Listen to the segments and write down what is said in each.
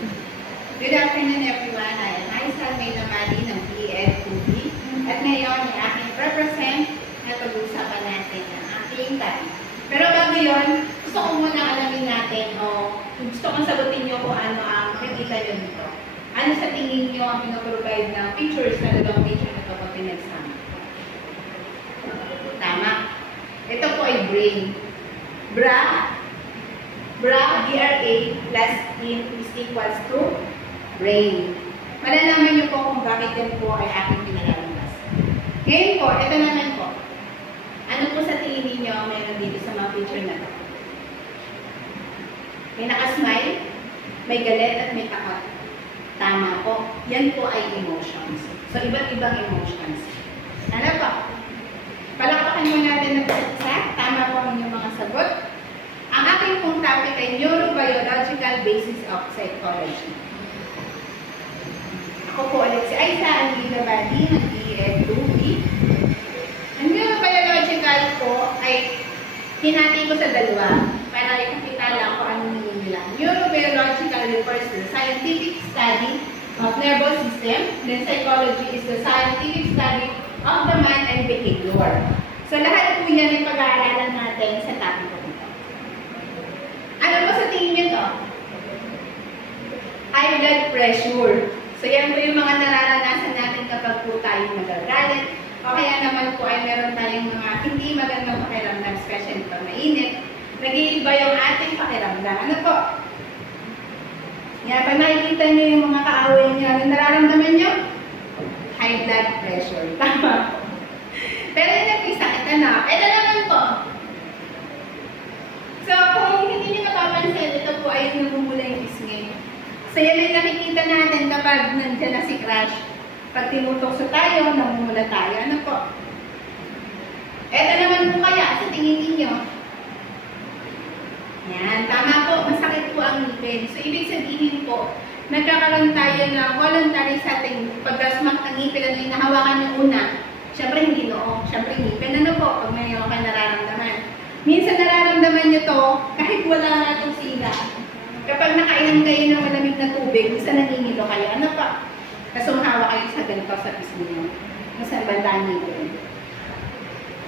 Good afternoon everyone. I am Marisol Maynamali ng PF2B at ngayon ay aking represent na pag-uusapan natin ang aking topic. Pero bago yun, gusto ko muna alamin natin o gusto kong sagutin nyo kung ano ang nakikita nyo dito. Ano sa tingin nyo ang pinaprovide ng pictures na dalawang picture na ito pag pinagsama? Tama. Ito po ay brain. BRA, BRA plus in is equals to brain. Malalaman niyo po kung bakit yan po ay aking pinalalabas. Ngayon po, ito naman po. Ano po sa tingin ninyo ang meron dito sa mga picture na ito? May nakasmile, may galit at may takot. Tama po. Yan po ay emotions. So, iba't ibang emotions. Ano po? Palakpakan mo natin na isa. Tama po ang inyong mga sagot. Ang aking pong topic ay neurobiological basis of psychology. Ako po ulit si Aiza Anguila-Badi ng PF2B. Ang neurobiological po ay hinati ko sa dalawa para ipakita lang kung ano nila. Neurobiological refers to the scientific study of nervous system. Then psychology is the scientific study of the mind and behavior. So lahat po yan ay pag-aaralan natin sa topic ko ito. Ano po sa tingin nyo ito? High blood pressure. So yan po yung mga nararanasan natin kapag po tayo nagagalit. O kaya naman po ay meron tayong mga hindi magandang pakiramdam, especially pag mainit. Nag-iiba yung ating pakiramdam. Ano po? Yan, pag nakikita nyo yung mga kaaway nyo, ano nararamdaman nyo? High blood pressure. Tama po. Pero yun yung sakit na. Ito naman po. So, kung hindi nyo napapansin, ito po ay namumula yung isngin. So, yan yung nakikita natin kapag nandiyan na si crush. Pag tinutokso tayo, namumula tayo. Ano po? Ito naman po kaya sa tingin ninyo. Yan. Tama po. Masakit po ang ngipin. So, ibig sabihin po, nagkakaroon tayo ng voluntary sa ating pagkasmak ng ngipin. Ano yung nahawakan yung una? Siyempre hindi noo. Siyempre ngipin. Ano po? Pag mayroon ka nararamdaman. Minsan nararamdaman nyo to kahit wala nga itong sila. Kapag nakainom kayo ng malamig na tubig, minsan nangingilo kayo. Ano pa? Kasunghawa kayo sa ganito sa pismo nyo. Minsan bandaan nyo.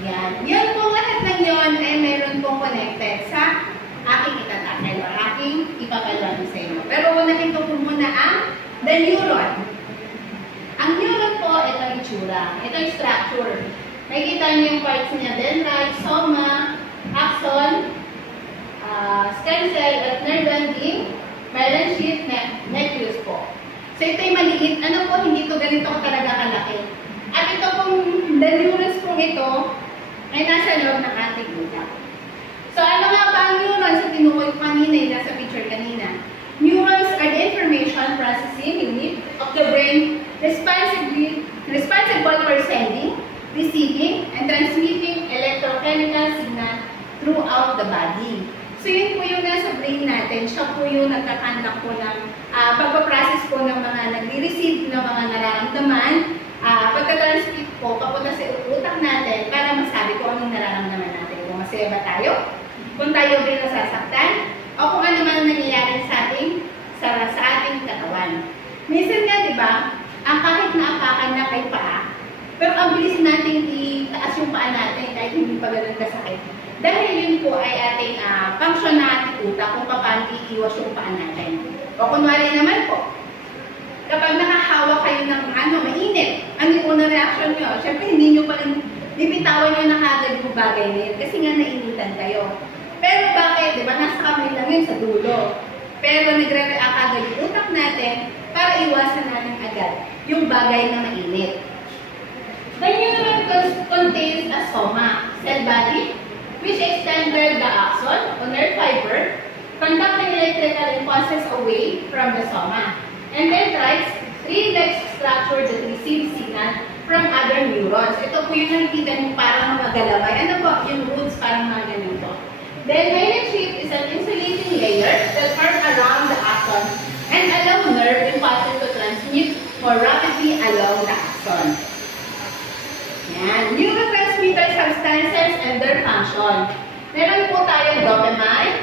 Yan. Yan po lahat ng yun ay meron pong connected sa aking itatakay o aking ipapalawin sa inyo. Pero unahin ko po muna ang the neuron. Ang neuron po, ito yung itsura. Ito yung structure. Nakikita niyo yung parts niya. Dendrite, soma, axon, stem cell, at nerve ending, myelin sheath, nucleus po. So ito yung maliit. Ano po, hindi ito ganito talaga kalaki. At ito pong, the neurons pong ito, ay nasa loob ng ating utak. So ano nga ba ang neurons sa tinukoy ko kanina, nasa picture kanina? Neurons are the information processing unit of the brain responsible for sending, receiving, and transmitting electrochemical signal throughout the body. So yun po yung nasa brain natin, siya po yung nagkakandak po ng pagpaprocess po ng mga nagre-receive ng mga nararamdaman, pagka-transmit po papunta sa utak natin para masabi ko anong nararamdaman natin. Kung masaya ba tayo, kung tayo rin nasasaktan, o kung ano man nangyayari sa ating katawan. Minsan nga, di ba, ang kahit naapakan na kay paa, pero ang bilis natin itaas yung paa natin kahit hindi pa ganun kasakit. Dahil yun po ay ating function na ating utak kung paano iiwas yung paa natin. O kunwari naman po, kapag nakahawa kayo ng mainit, ano yung unang reaction nyo? Siyempre, hindi nyo pa rin, bibitawan nyo na kagad yung bagay na yun kasi nga nainitan kayo. Pero bakit? Diba? Nasa kamay lang yun sa dulo. Pero nagre-react agad yung utak natin para iwasan natin agad yung bagay na mainit. The neuron contains a soma, cell body, which extended the axon or nerve fiber, conducting electrical impulses away from the soma. And dendrites, three-legged structure that receives signal from other neurons. Ito po yung nakikita nyo parang mga galaway. Ano po? Yung roots parang mga ganito. Then, myelin sheath is an insulating layer that forms around the axon and allow nerve impulses to transmit more rapidly along the axon. Yan. Neurotransmitter substances and their function. Meron po tayong dopamine.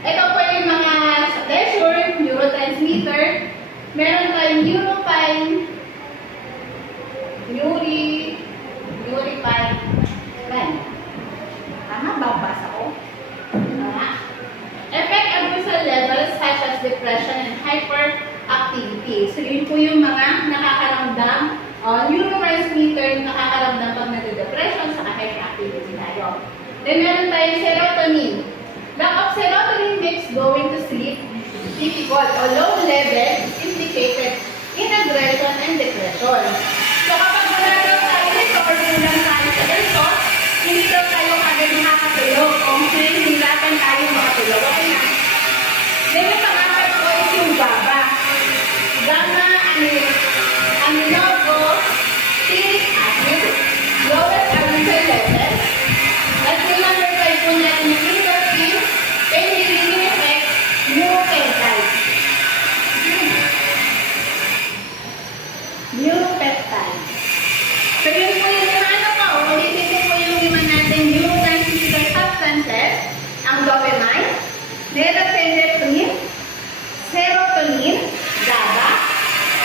Ito po yung mga sa pleasure, activity. So, yun po yung mga nakakaramdam, neurotransmitter yung nakakaramdam pag nade-depression sa hyperactivity tayo. Then, meron tayong serotonin. Lack of serotonin makes going to sleep difficult or low level is implicated in aggression and depression. So, kapag wala daw tayo nito or kulang tayo sa ito, hindi daw tayo agad makakatulog o nahihirapan tayo makatulog. Okay na? Then, yung pangapat ko is yung GABA. Gamma aminobutyric acid, lowest arousal level. At yung number 5 po natin yung endorphin, pain relieving effect, neuropeptide. Neuropeptide. So, yun po yung ulitin ko po yung lima natin neurotransmitter substances, ang dopamine, norepinephrine, serotonin, GABA,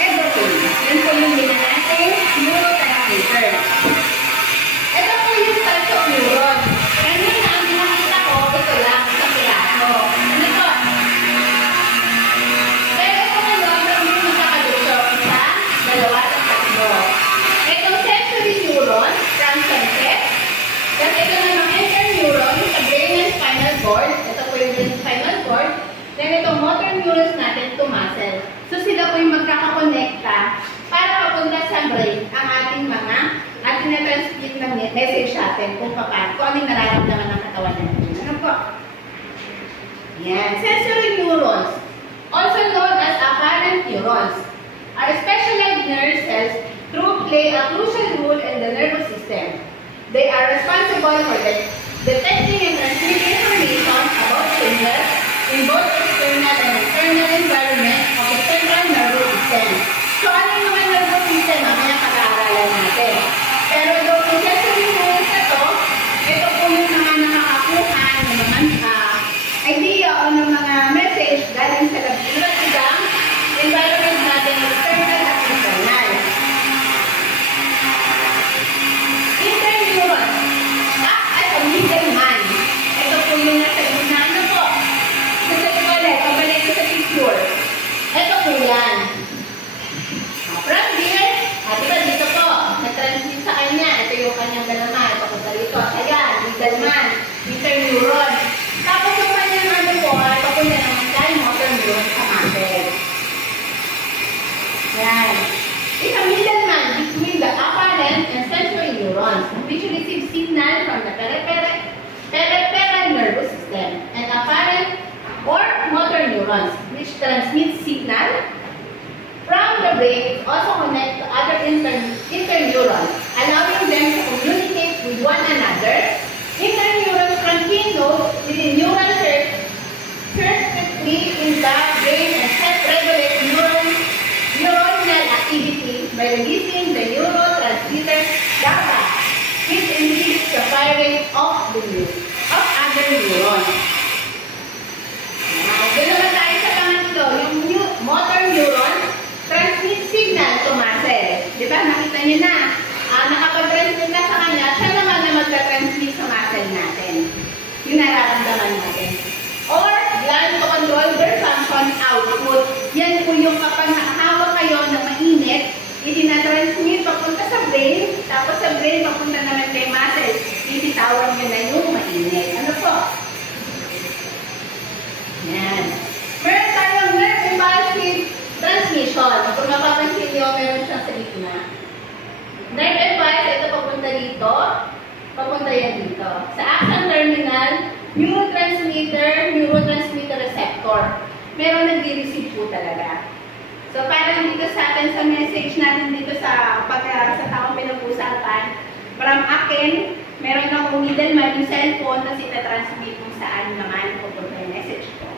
endorphin. Yan po yung lima natin neurotransmitter. Ito po yung types of neuron. Kanina, ang nakita ko, ito lang, sa piraso. Ano ito? Pero ito ngayon, hindi magkakalusyo. Isa, dalawa, tatlo. Itong sensory neuron, transcensus. Then ito namang interneuron sa brain and spinal cord. Ito po yung brain and spinal cord. Then itong motor neurons natin to muscle. So sila po yung magkakakonekta para papunta sa brain ang ating mga ating na-transmit na message natin kung paano, kung anong nararamdaman ng katawan natin. Ano po? Yan. Sensory neurons, also known as afferent neurons, are specialized nerve cells through play a crucial role in the nervous system. They are responsible for detecting and transmitting information about changes in both external and internal environment of the central nervous system. So, ano yung mga nervous system? Mamaya pag-aaralan natin. Pero yung sensory neurons na ito po yung mga nakakakuha ng mga idea o ng mga message galing sa iba't ibang environment natin, external at internal. Interneuron act as a middleman. Ito po yung nasa gitna. Ano po? Pabalik ko sa picture. Ito po yan. From here, diba dito po, nag-transmit sa kanya. Ito yung kanyang dalaman. Papunta dito. Ayan, middleman, interneuron. Tapos yung kanyang ano po, ay papunta naman kay motor neuron sa muscle. Yan. It's a middleman between the afferent and sensory neurons, which receive signal from the peripheral nervous system, and afferent or motor neurons, which transmit signal from the brain, also connect to other interneurons, allowing them to communicate with one another. Interneurons contain nodes within neural circuitry in the brain and help regulate neuronal activity by releasing the neurotransmitter GABA, which inhibits the firing of other neurons. Doon naman tayo sa pangatlo, yung motor neuron transmit signal to muscle. Di ba? Nakita niyo na. Nakapag-transmit na sa kanya, siya naman na magka-transmit sa muscle natin. Yung nararamdaman natin. Or, gland to control their function output. Yan po yung kapag nakahawak kayo na mainit, itinatransmit papunta sa brain, tapos sa brain papunta naman kay muscle. Ibitawan nyo na yung mainit. Ano po? Yan. Meron tayong nerve impulsive transmission. Kung mapapansin nyo, meron siyang sa gitna. Nerve impulse, ito papunta dito. Papunta yan dito. Sa axon terminal, neurotransmitter receptor. Meron nagre-receive po talaga. So, parang dito sa atin, sa message natin dito sa taong pinag-usapan, from akin, meron akong middleman yung cellphone, tapos itatransmit kung saan naman pupunta yung message ko.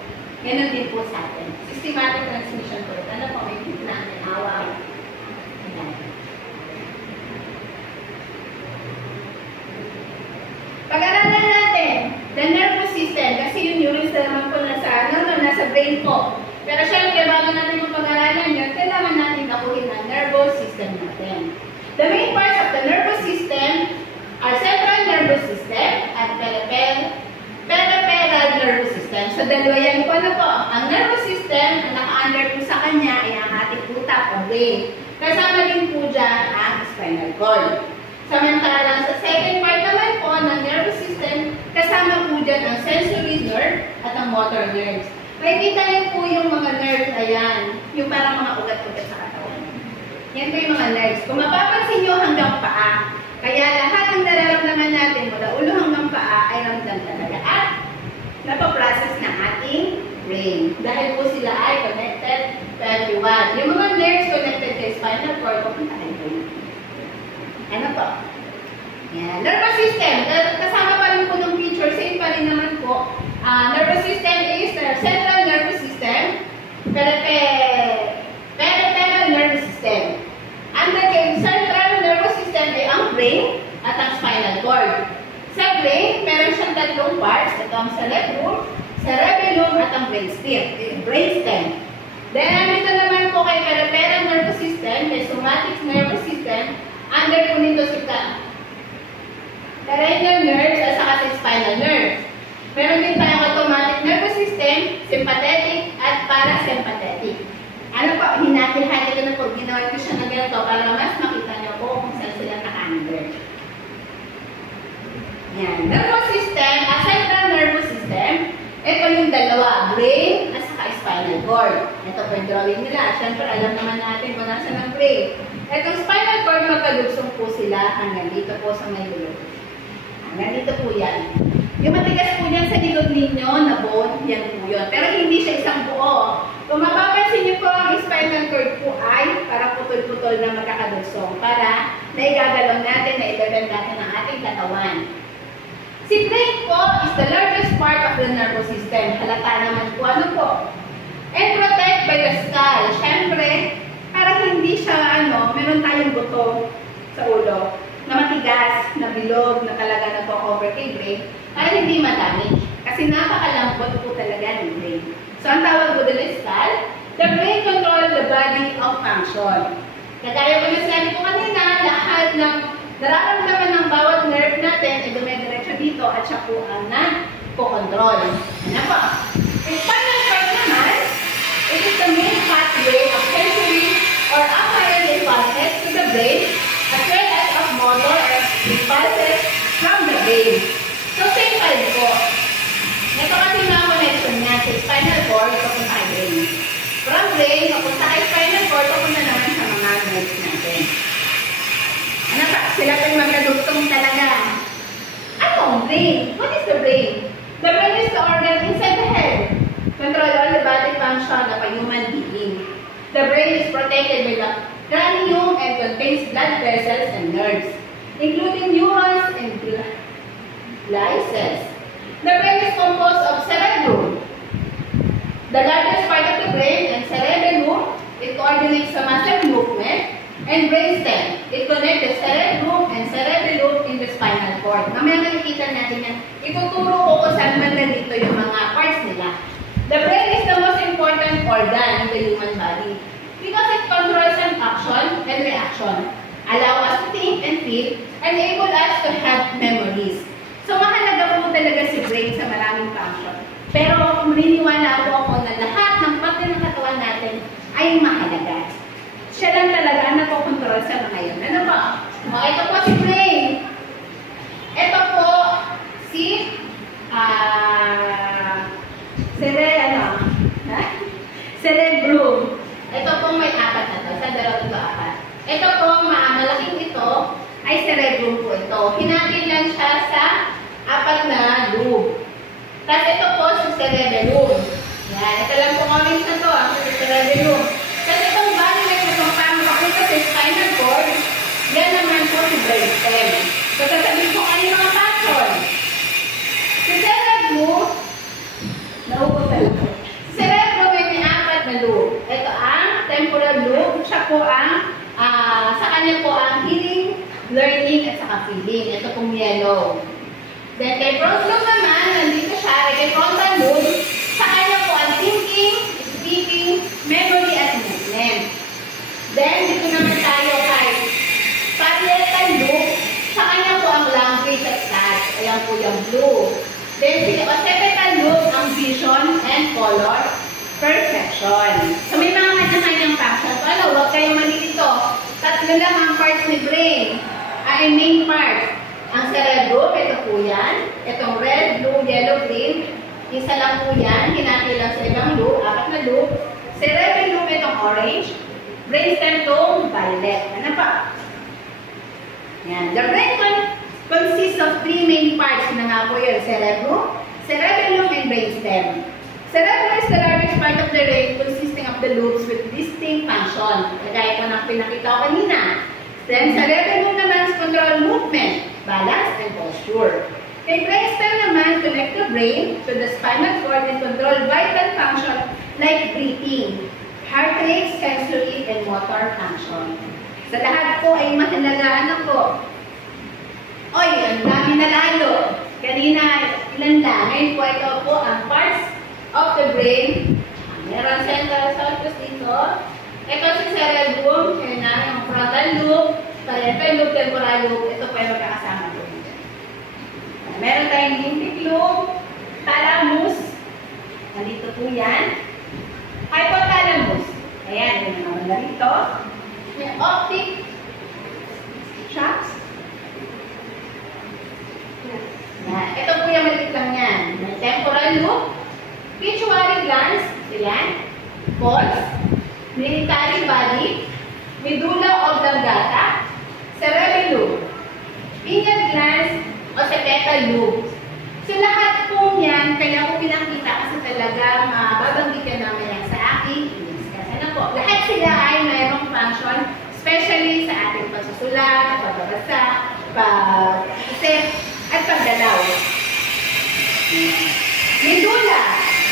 Ganun din po sa atin. Systematic transmission po. Ano po, may gitna natin. Awaw. Ayan. Pag-aralan natin, the nervous system, kasi yung neurons na naman po nasa brain po. Pero syempre, bago natin yung pag-aralan yun, kailangan natin akuhin ang nervous system natin. The main parts of the nervous system are central nervous system at peripheral nervous system. So, dalawa yan po. Ano po? Ang nervous system, ang naka-under po sa kanya ay ang ating brain. Kasama din po dyan ang spinal cord. Samantalang sa second part naman po ng nervous system, kasama po dyan ang sensory nerve at ang motor nerves. Makikita niyo po yung mga nerves, ayan, yung parang mga ugat-ugat sa katawan. Yan po yung mga nerves. Kung mapapansin nyo hanggang paa, kaya lahat ng nararamdaman natin mula ulo hanggang paa ay ramdam talaga at napaprocess ng ating brain. Dahil po sila ay connected to everyone. Yung mga nerves connected to spinal cord, pupunta kayo po. Ano po? Yan. Nervous system. Kasama pa rin po ng feature. Same pa rin naman po. Nervous system is the central nervous system. Peripheral nervous system. Under the central nervous system ay ang brain at ang spinal cord. Sa brain, meron siyang tatlong parts. Ito ang cerebellum at ang brainstem. Then, dito naman po kay peripheral nervous system, may somatic nervous system. Under po nito si cranial nerves at saka si spinal nerves. Meron din tayong automatic nervous system, sympathetic at parasympathetic. Ano po, hinati-hati ko na po, ginawa ko siya na ganito para mas makita niyo po kung saan sila naka-under. Yan. Nervous system, central nervous system, ito yung dalawa, brain at saka spinal cord. Ito po yung drawing nila. Siyempre, alam naman natin kung nasa ng brain. Itong spinal cord, magkalugsong po sila hanggang dito po sa may dulo. Hanggang dito po yan. Yung matigas po yan sa likod ninyo na bone, yan po yun. Pero hindi siya isang buo. Kung mapapansin niyo po, ang spinal cord po ay para putol-putol na magkakalugsong para naigagalaw natin, na-depend natin ang ating katawan. Si brain po is the largest part of the nervous system. Halata naman po, ano po? And protect by the skull. Siyempre, para hindi siya, meron tayong buto sa ulo na matigas, na bilog, na talaga nagpo-cover kay brain, para hindi madami. Kasi napakalambot po talaga ng brain. So, ang tawag po dito skull, the brain controls the body of function. Kagaya ko na sinabi ko kanina, lahat ng nararamdaman ng bawat nerve natin ay dumidiretso dito at siya po ang nagpo-control. Ano po? Yung spinal cord naman, it is the main pathway of sensory or apparent impulses to the brain as well as of motor or impulses from the brain. So, same pa rin po. Ito kasi mga connection niya sa spinal cord, papunta kay brain. From brain, papunta kay spinal cord, papunta naman sa mga nerves natin. Ano pa? Sila pa yung magkadugtong talaga. Ano ang brain? What is the brain? The brain is the organ inside the head. Control all the body function of a human being. The brain is protected by the cranium and contains blood vessels and nerves, including neurons and glial cells. The brain is composed of cerebellum, the largest part of the brain, and cerebellum. It coordinates the muscle movement, and brainstem. It connects the cerebellum and cerebellum in the spinal cord. Mamaya makikita natin yan. Ituturo ko kung saan man dito yung mga parts nila. The brain is the most important organ in the human body because it controls an action and reaction, allow us to think and feel, and enable us to have memories. So, mahalaga po talaga si brain sa maraming function. Pero, maniniwala po ako na lahat ng parte ng katawan natin ay mahalaga. Siya lang talaga ang nakokontrol sa mga yun. Ano po? Ito po si brain. Ito po si cerebrum. Ito pong may apat na to. Sa dalawa ito apat. Ito pong malaking ito ay cerebrum po ito. Hinapin lang siya sa apat na lobe. Tapos ito po si cerebellum. Yan. Ito lang po orange na to. Si cerebellum. Tapos itong body na ito parang papunta sa spinal cord. Yan naman po si brainstem. So sasabihin ko ano yung mga function. Si cerebrum, naupo talaga. Cerebrum may apat na lobe. Ito ang temporal lobe. Siya po ang, sa kanya po ang hearing, learning, at saka feeling. Ito pong yellow. Then kay frontal naman, nandito siya, kay frontal lobe, sa kanya po ang thinking, speaking, memory, at movement. Then, dito naman tayo kay parietal lobe, sa kanya po ang language at touch. Ayan po yung blue. Then, si occipital lobe, ang vision and color perception. So, may mga kanya-kanyang function. So, huwag kayong tatlo lang ang parts ni brain. Ay main parts. Ang cerebrum, ito po yan. Itong red, blue, yellow, green. Isa lang po yan. Kinakilang sa ibang loop, 4 na loop. Cerebellum, itong orange. Brainstem itong violet. Ano pa? Yan. The brain consists of 3 main parts na nga po yun. Cerebrum, cerebellum, and brainstem. Cerebrum is the largest part of the brain consisting of the lobes with distinct function. Kagaya po ng pinakita ko kanina. Then, cerebellum naman is control movement, balance, and posture. Kay brainstem naman, connect the brain to the spinal cord and control vital function like breathing, heart rate, sensory, and motor function. Sa lahat po ay mahalaga ano po. Oy, ang dami na lalo. Kanina, ilan lang. Ngayon po, ito po ang parts of the brain. Meron central sulcus dito. Ito si cerebrum, yun na, yung frontal lobe, parietal lobe, temporal lobe. Ito po yung magkakasama po. Meron tayong limbic lobe, thalamus. Nandito po yan. Hypothalamus. Ayan, yun naman na rito. May optic shafts. Ito po yung maliit lang yan. May temporal lobe, pituitary glands, yan, pons, military body, medulla oblongata, cerebellum, pineal glands, o secretal lobe. So lahat po yan, kaya ko pinakita kasi talaga mababanggit ka naman yan sa aking i-discuss. Ano po? Lahat sila ay mayroong function, especially sa ating pagsusulat, pagbabasa, pag-isip, at pagdalaw. Medulla.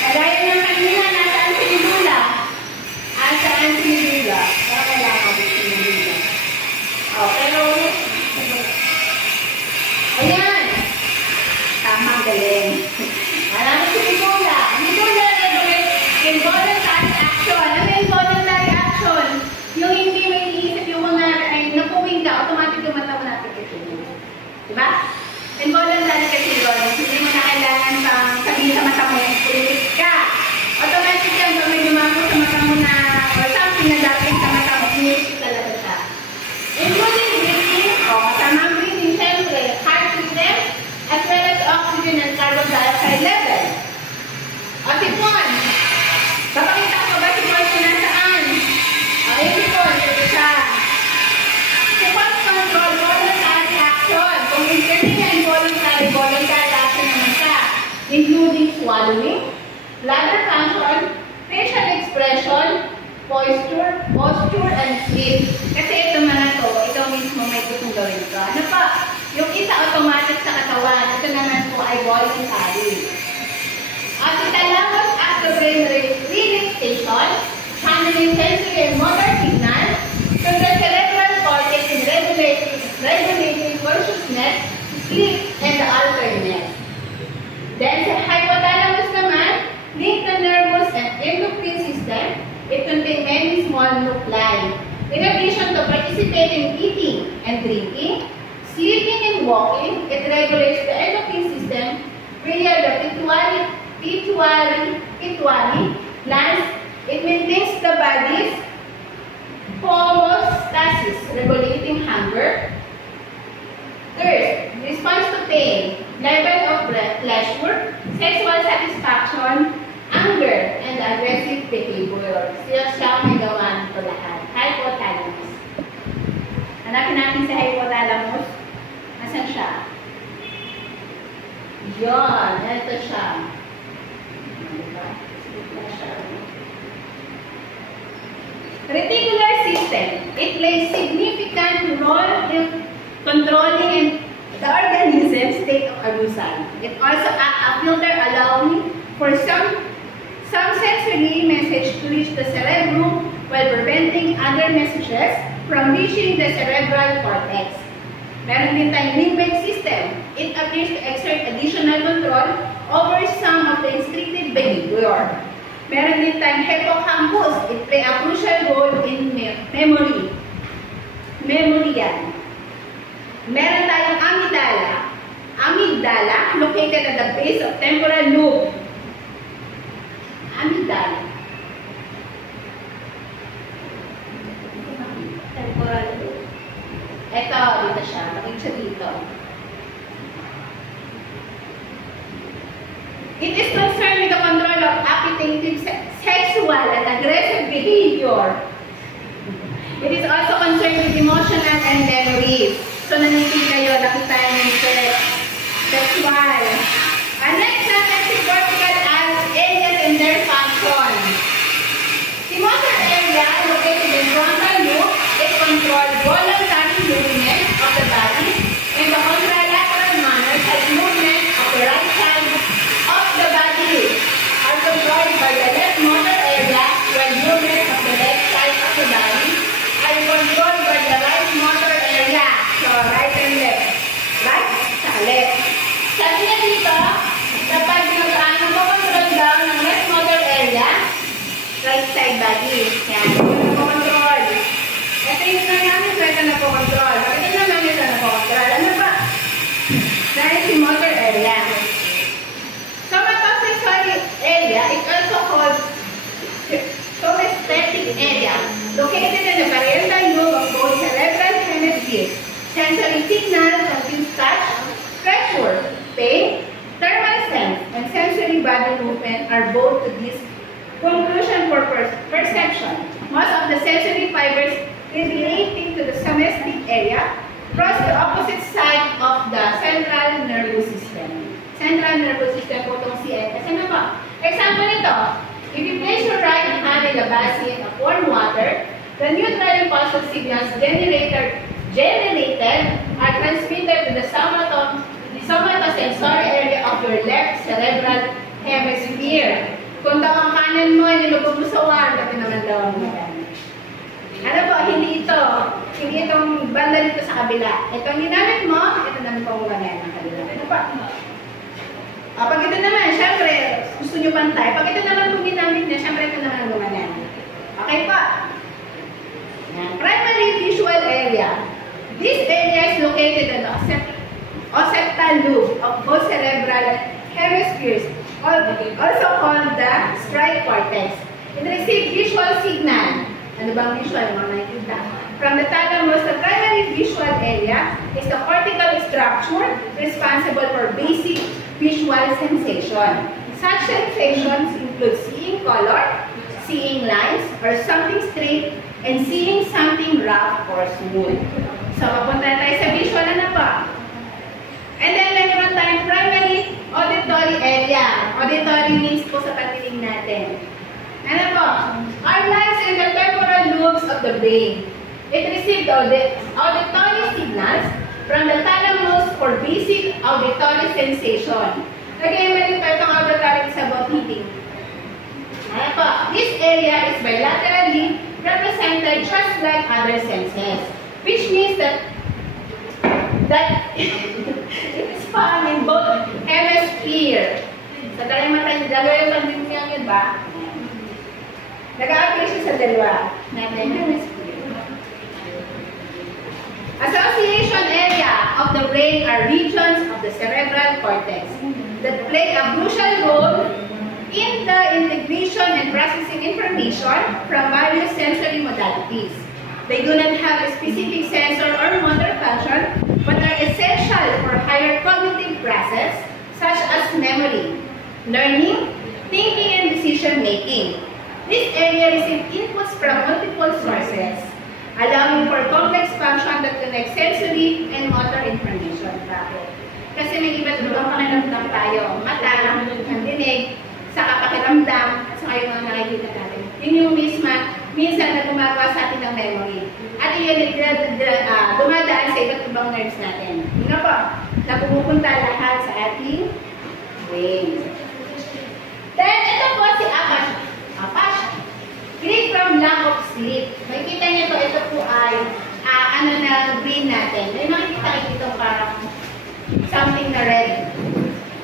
Kagaya ng kanina, nasaan si medulla? Saan si medulla? Kailangan ko si medulla. Pero, ayan. Tamang galing. Alam mo si medulla. Medulla, involuntary action. Ano yung involuntary action? Yung hindi may iisip yung mga napuwing ka, automatic yung mata mo natin ito. Diba? Involuntary kasi yun. Hindi mo na kailangan pang sabihin sa mata mo, ulit ka. Automatic yan, pag may lumako sa mata mo na, or something na dating sa mata mo, ulit talaga siya. Including breathing, tamang breathing, syempre, heart rhythm, as well as oxygen and carbon dioxide level. O sipon, papakita ko ba sipon kung nasaan? Yung sipon, ito siya. Sipon control, voluntary action. Kung voluntary action naman siya, including swallowing, bladder function, facial expression, posture, and sleep. Kasi ito mga to, ito mismo may gustong gawin ito. Ano pa? Yung isa automatic sa katawan, ito naman po ay voluntary. At thalamus at the brain release station, handling sensory and motor signals, to the cerebral cortex in regulating consciousness, sleep, and the alertness. Then sa hypothalamus naman, link the nervous and endocrine system. It contains many small nuclei. In addition to participating in eating and drinking, sleeping and walking, it regulates the endocrine system via the pituitary glands. It maintains the body's homeostasis, regulating hunger, thirst, response to pain, level of pleasure, sexual satisfaction, anger, and aggressive behavior. Siya may gawa nito lahat. Hypothalamus. Hanapin natin sa hypothalamus. Nasaan siya? Yun. Ito siya. Reticular system. It plays significant role in controlling the organism's state of arousal. It also acts as a filter, allowing for some sensory message to reach the cerebrum while preventing other messages from reaching the cerebral cortex. Meron din tayong limbic system. It appears to exert additional control over some of the instinctive behavior. Meron din tayong hippocampus. It plays a crucial role in memory. Memory yan. Meron tayong amygdala. Amygdala, located at the base of temporal lobe. Amygdala. Temporal lobe. It is concerned with the control of appetitive, sexual, and aggressive behavior. It is also concerned with emotional and memories. So, nanitig kayo, nakita yung sexual. And next natin si cortical areas and their function. The motor area located in frontal lobe, it controls voluntary movement of the body in the contralateral manner as movement of the right side of the body are controlled by the left motor area, while movement of the left side of the body are controlled by the right motor area. So, right and left. Right? Sa left. Sabi niya dito, kapag nag-control daw ng left motor area, right side body. Yan. Ito na po control. Ito yung namin sa ito na po control. Bakit naman ito na po control? Ano ba? Dahil si motor area. Somatosensory area is also called somesthetic area, located in the parietal lobe of both cerebral hemispheres. Sensory signals include touch, pressure, pain, thermal sense, and sensory body movement are both to this conclusion for perception. Most of the sensory fibers relating to the somesthetic area cross the opposite side of the central nervous system. Central nervous system po itong CNS. Ano ba? Example nito, if you place your right hand in a basin of warm water, the neutral impulsive signals generated are transmitted to the somatosensory area of your left cerebral hemisphere. Kung daw ang kanan mo, nilubog mo sa warm, dati naman daw ang magana. Ano po, hindi itong banda dito sa kabila. Ito ang ginamit mo, ito naman po ang magana ng kabila. Ano po? Pag ito naman, syempre, gusto nyo pantay. Pag ito naman kung ginamit niya, syempre ito naman ang gumagana. Okay po? Primary visual area. This area is located in the occipital lobe of both cerebral hemispheres, also called the striate cortex. It receives visual signal. Ano bang visual? Mga nakikita. From the thalamus, the primary visual area is the cortical structure responsible for basic visual sensation. Such sensations include seeing color, seeing lines or something straight, and seeing something rough or smooth. So, papunta tayo sa visual na po. And then, meron tayong primary auditory area. Auditory means po sa patiling natin. Ano po? Our lies in the temporal lobes of the brain. It received auditory signals from the thalamus for basic auditory sensation. Again, meron tayo itong auditory sa about heating. Ano po? This area is bilaterally represented just like other senses, which means that it is found in both hemispheres. Sa tayo matay, dalawa yung pag-dinsiyang yun ba? Nag-a-apply siya sa dalawa. Natin hemisphere. Association area of the brain are regions of the cerebral cortex that play a crucial role in the integration and processing information from various sensory modalities. They do not have a specific sensor or motor function, but are essential for higher cognitive process, such as memory, learning, thinking, and decision-making. This area receives inputs from multiple sources, allowing for complex function that connect sensory and motor information. Bakit? Kasi may iba't ibang pakiramdam tayo. Mata, ang dinig, sa pakiramdam, at saka yung mga nakikita natin. Yun yung minsan na gumagawa sa atin ng memory. At yun, dumadaan sa iba't ibang nerves natin. Yun na po, na pumupunta lahat sa ating brain. Then, ito po si Apasya. Sleep from lack of sleep. Makikita niyo to, ito po ay na brain natin. May makikita kayo dito parang something na red.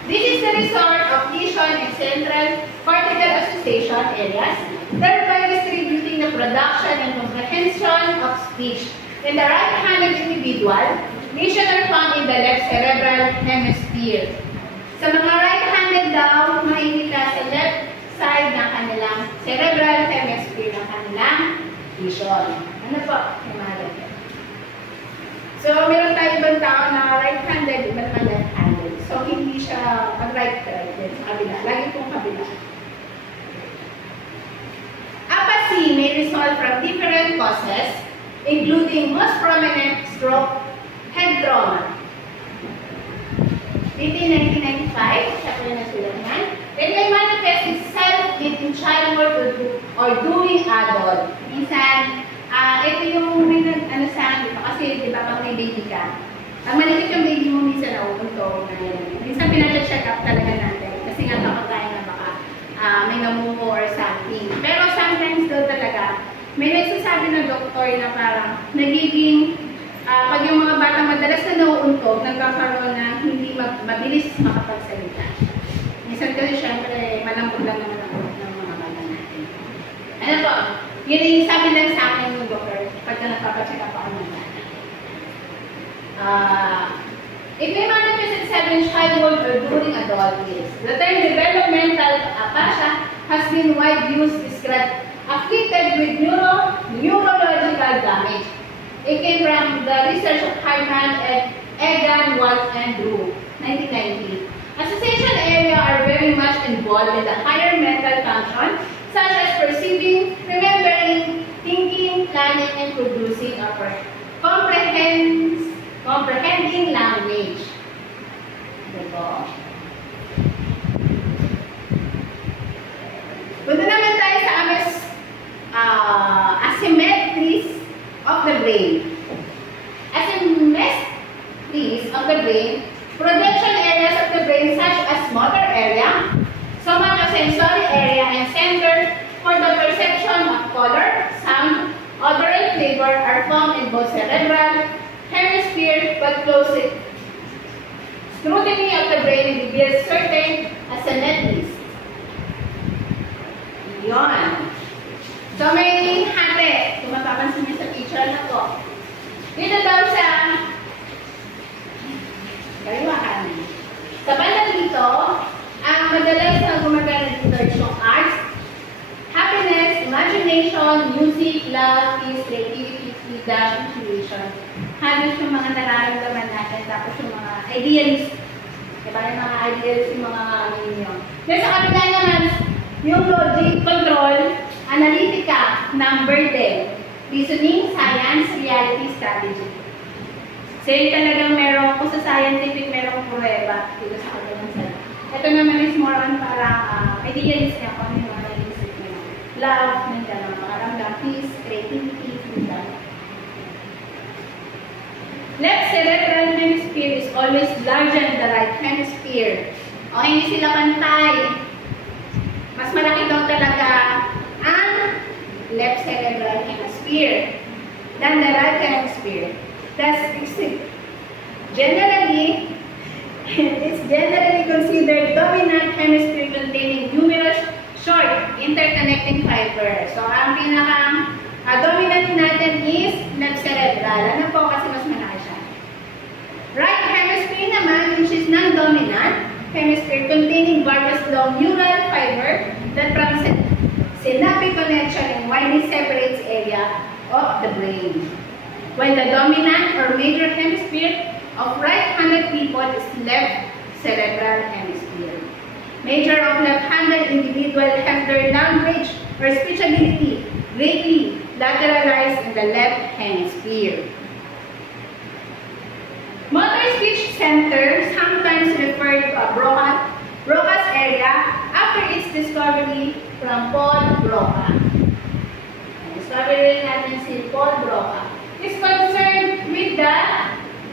This is the result of lesion in central cortical association areas, thereby distributing the production and comprehension of speech. In the right-handed individual, lesions are found in the left cerebral hemisphere. Sa mga right-handed daw, makikita sa left side ng kanilang cerebral hemisphere ng kanilang vision. Ano po? So, meron tayo ibang tao na right-handed, iba naman left-handed. So, So, hindi siya mag-right din sa kabila. Lagi pong kabila. Apathy may result from different causes, including most prominent stroke, head trauma. Within 1995, siya po yung nasulat niyan. It may manifest itself in childhood or during adult. Minsan, ito yung may ano sa akin, kasi di ba pag may baby ka, ang malikit yung baby mo minsan na uunto na yun. Minsan pinag-check up talaga natin kasi nga takot tayo na baka may namuko or something. Pero sometimes daw talaga, may nagsasabi ng doktor na parang nagiging, pag yung mga batang madalas na nauuntog, nagkakaroon na hindi mabilis makapagsalita. Minsan kasi syempre malambot lang naman ang ulo ng mga bata natin. Ano po? Yun yung sabi lang sa akin ng doktor pagka nagpapacheck up ako ng bata. It may manifest itself in childhood or during adult years. The term developmental aphasia has been widely used to describe afflicted with neurological damage. It came from the research of Hartman, Egan, Watts, and Drew, 1990. Association area are very much involved in the higher mental function, such as perceiving, remembering, thinking, planning, and producing or comprehending language. Diba? Punta naman tayo sa asymmetries of the brain. Asymmetries of the brain, projection areas of the brain such as motor area, somatosensory area, and center for the perception of color, sound, odor, and flavor are found in both cerebral hemisphere, but close scrutiny of the brain reveals certain asymmetries. Yon. So may hati. Kung mapapansin niyo sa picture na to. Dito daw sa kaliwa kanan. Sa banda dito, ang madalas na gumagana dito is yung arts, happiness, imagination, music, love, peace, creativity, freedom, intuition. Halos yung mga nararamdaman natin, tapos yung mga idealist. Diba yung mga idealist, yung mga ano yun. Then sa kabila naman, yung logic, control, analytica, number din. Reasoning, science, reality, strategy. So yun talagang meron ko sa scientific, meron ko pruweba dito sa kabilang sila. Ito naman is more on parang idealist niya kung ano yung mga nag-isip niya. Love, may gano'n, makaramdam, peace, creativity, freedom. Left cerebral hemisphere is always larger than the right hemisphere. O hindi sila pantay. Mas malaki daw talaga ang left cerebral hemisphere than the right hemisphere. Thus, generally, it's generally considered dominant hemisphere containing numerous short interconnecting fibers. So, ang dominant natin is left cerebral. Ano po? Kasi mas malaki siya. Right hemisphere naman, which is non-dominant hemisphere containing various long neural fiber that from synaptic connection and widely separates area of the brain. When the dominant or major hemisphere of right-handed people is left cerebral hemisphere. Major of left-handed individuals have their language or speech ability greatly lateralized in the left hemisphere. Motor speech center, sometimes referred to a Broca's area, after its discovery from Paul Broca. Discovery natin si Paul Broca. Is concerned with the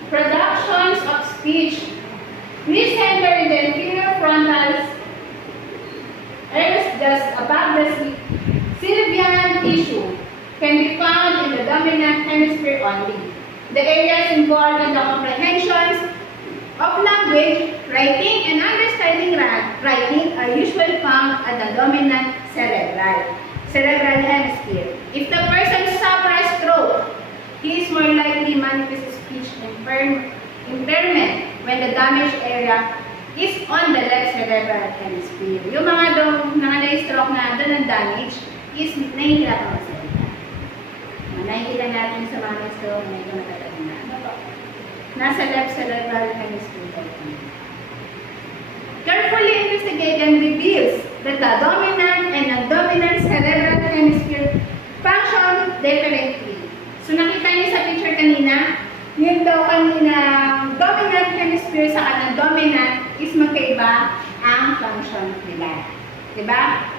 productions of speech. This center in the inferior frontal areas just above the sylvian tissue can be found in the dominant hemisphere only. The areas involved in the comprehensions of language, writing, and understanding writing are usually found at the dominant cerebral hemisphere. If the person suffers stroke, he is more likely to manifest speech impairment when the damaged area is on the left cerebral hemisphere. Yung mga na-stroke na doon ang damage is nahihirapan magsalita. Nakikita natin sa mga stroke, medyo matatagal na. Nasa left cerebral hemisphere. Carefully investigation reveals that the dominant and non-dominant cerebral hemisphere function differently. So nakita niyo sa picture kanina, yun daw kanina dominant hemisphere sa non-dominant is magkaiba ang function nila. Diba?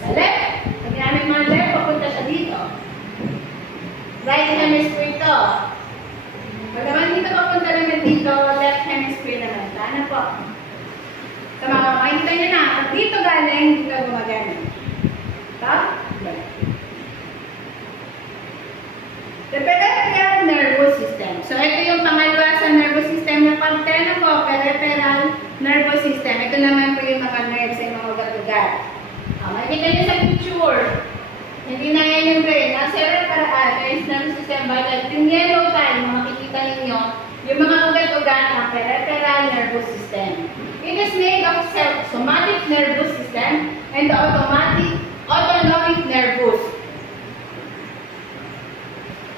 Sa left, pag namin mga left, papunta siya dito. Right hemisphere ito. Pag naman dito papunta naman dito, left hemisphere naman. Ano po? Sa mga makikita nyo na, pag dito galing, dito gumagana. Ito? Left. The peripheral nervous system. So, ito yung pangalawa sa nervous system na pagtena po, peripheral nervous system. Ito naman po yung mga nerves sa mga ugat-ugat. Makikita nyo sa picture. Hindi na yan yung brain. Ang cerebral nervous system, but yung yellow time, makikita ninyo, yung mga ugat-ugat ng peripheral nervous system. It is made of somatic nervous system and the autonomic nervous.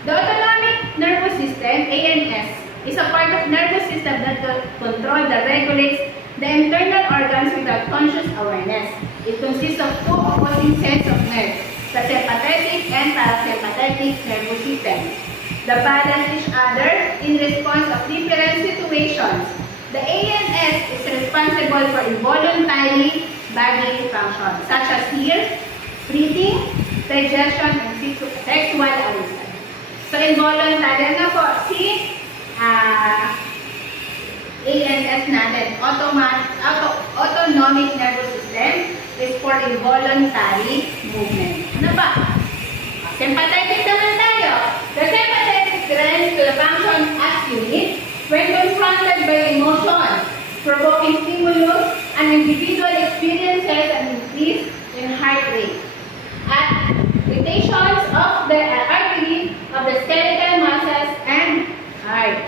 The autonomic nervous system, ANS, is a part of nervous system that controls and regulates the internal organs without conscious awareness. It consists of two opposing sets of nerves, the sympathetic and parasympathetic nervous system. That balance each other in response of different situations. The ANS is responsible for involuntary bodily functions, such as here, breathing, digestion, and sexual arousal. So, involuntary na po, si ANS natin, autonomic nervous system, is for involuntary movement. Ano ba? Sympathetic naman tayo. The sympathetic grants to the function as unit when confronted by emotion, provoking stimulus, an individual experiences an increase in heart rate. At irritations of the artery of the skeletal muscles and heart.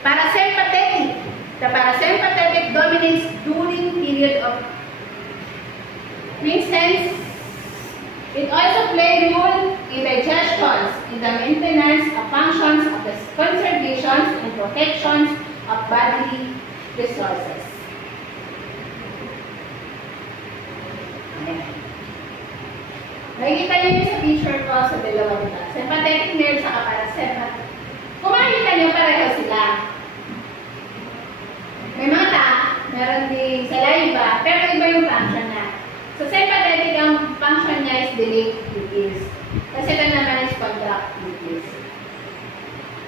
Parasympathetic. The parasympathetic dominates during period of sense. It also plays role in digestions, in the maintenance of functions of the conservations and protections of bodily resources. Ayan. Nakikita niyo sa picture ko sa dalawa nila. Sympathetic nerve sa parasympathetic. Kung makikita niyo, pareho sila. May mata, meron din saliva, pero iba yung function na. So, sympathetic ang function niya is delete pupils. Kasi ito naman is contract pupils.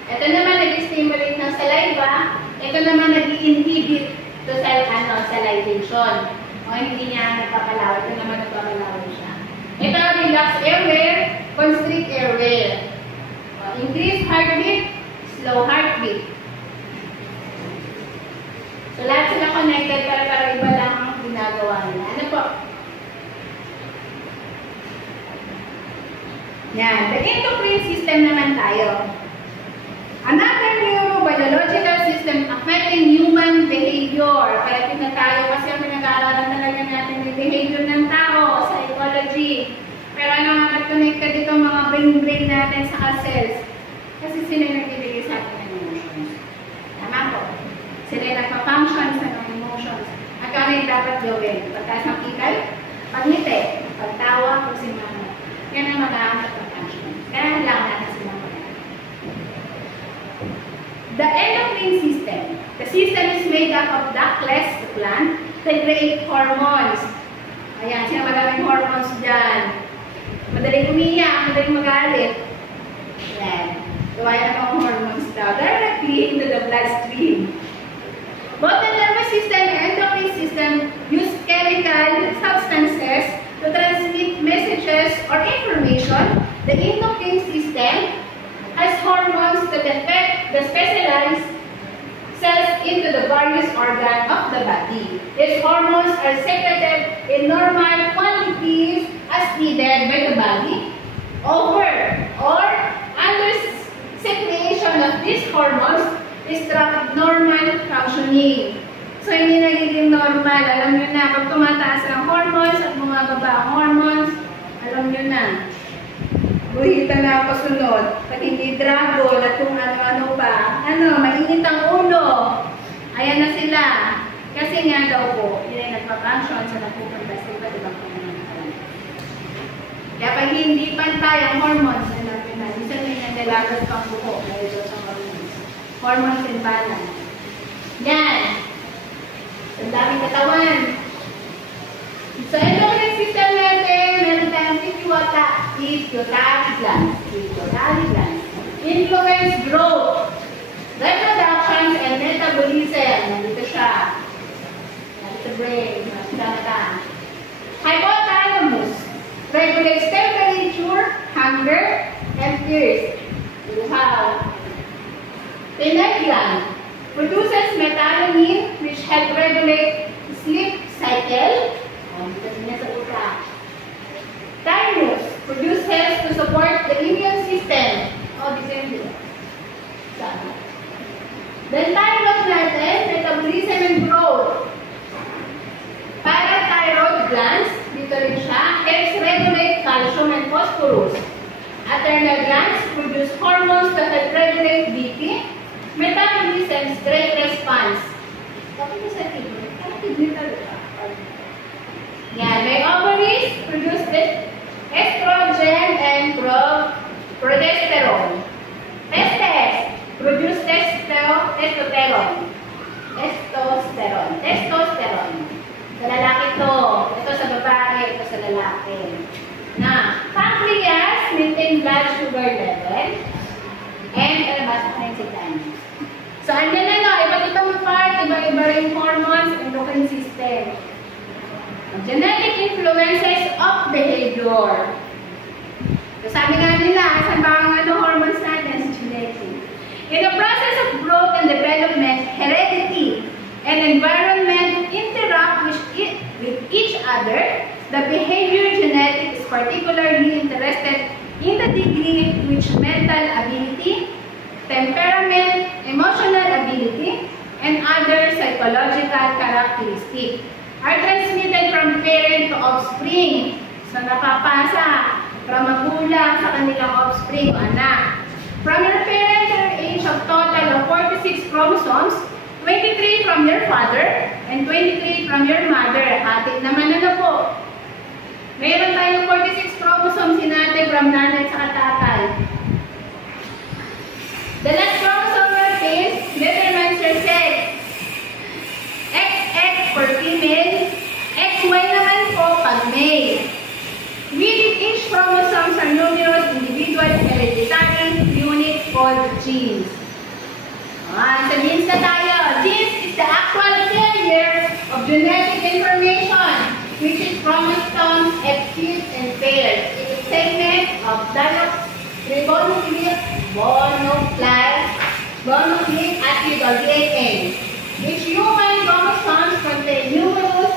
Ito naman nag-stimulate ng saliva, ito naman nag-inhibit to salivation. O hindi niya nagpapalaw, ito naman nagpapalaw siya. Ito, relax airway, constrict airway. Increase heartbeat, slow heartbeat. So, lahat sila connected, pero iba lang ang ginagawa nila. Ano po? Yan. The endocrine system naman tayo. Another neurobiological system affecting human behavior. Kaya tayo kasi ang pinag-aaralan talaga natin yung behavior ng tao, psychology. Pero ano nga connected dito mga brain natin sa cells? Kasi sila nagbibigay sa atin ng emotions. Tama po. Sila nagpa-function sa mga emotions. At kami dapat gawin. Pagkas ng ikay, pagngiti, pagtawa, kung simama. Yan ang mag-aangat ng function. Kaya kailangan natin silang pagkakas. The endocrine system. The system is made up of ductless gland that create hormones. Ayan, sino maraming hormones dyan? Madaling umiyak, madaling magalit. Ayan. Gawaya ng mga hormones daw directly into the bloodstream. Both the nervous system and endocrine system use chemical substances to transmit messages or information. The endocrine system has hormones that affect the specialized cells into the various organs of the body. These hormones are secreted in normal quantities as needed by the body, over or under secretion of these hormones disrupt normal functioning. So, hindi nagiging normal. Alam nyo na, pag tumataas ang hormones at bumababa ang hormones, alam nyo na. Buhitan na ako sunod. Pag hindi dragon at kung ano-ano pa. Mainit ang ulo. Ayan na sila. Kasi nga daw po, yun ay nagpa-function sa napupunta sa iba't ibang pamamagitan. Kaya pag hindi pantay ang hormones, minsan may nandalagas pang buko dahil sa hormones. Hormones imbalance. Yan. Ang daming katawan. So, endocrine system natin, meron tayong pituitary glands. Influence growth, reproductions, and metabolism. Nandito siya. Nandito brain. Nandito. Hypothalamus regulates temperature, hunger, and thirst. Wow. Pineal gland produces melanin, which help regulate sleep cycle. Thymus produces to support the immune system. Then thyroid natin, metabolism and growth. Parathyroid glands, dito rin siya, helps regulate calcium and phosphorus. Adrenal glands produce hormones that help regulate BP, metabolism, stress response. Bakit mo sa kidney? Ano kidney talaga? Yan, may ovaries produce estrogen and progesterone. Testes produce testosterone. Sa lalaki to. Ito sa babae, ito sa lalaki. Na, pancreas maintain blood sugar level. And, basta na yung sigdanis. So, andyan na no, iba't ibang part, iba-iba rin hormones, endocrine system. Genetic influences of behavior. So, sabi nga nila, saan ba ang hormones natin? Genetic. In the process of growth and development, heredity and environment interact with each other. The behavior genetic is particularly interested in the degree to which mental ability, temperament, emotional ability, and other psychological characteristics are transmitted from parent to offspring. So, napapasa from magulang sa kanilang offspring o anak. From your parent to your age of total of 46 chromosomes, 23 from your father, and 23 from your mother. Atin naman ano po. Meron tayong 46 chromosomes natin from nanay sa tatay. The last chromosomal phase determines your sex. XX for female, XY naman po pag male. Within each chromosomes are numerous individual hereditary units called genes. Sa genes na tayo. Genes is the actual carrier of genetic information, which is chromosomes exist in pairs. It is segment of mononuclear acid or DNA. Each human chromosomes contain numerous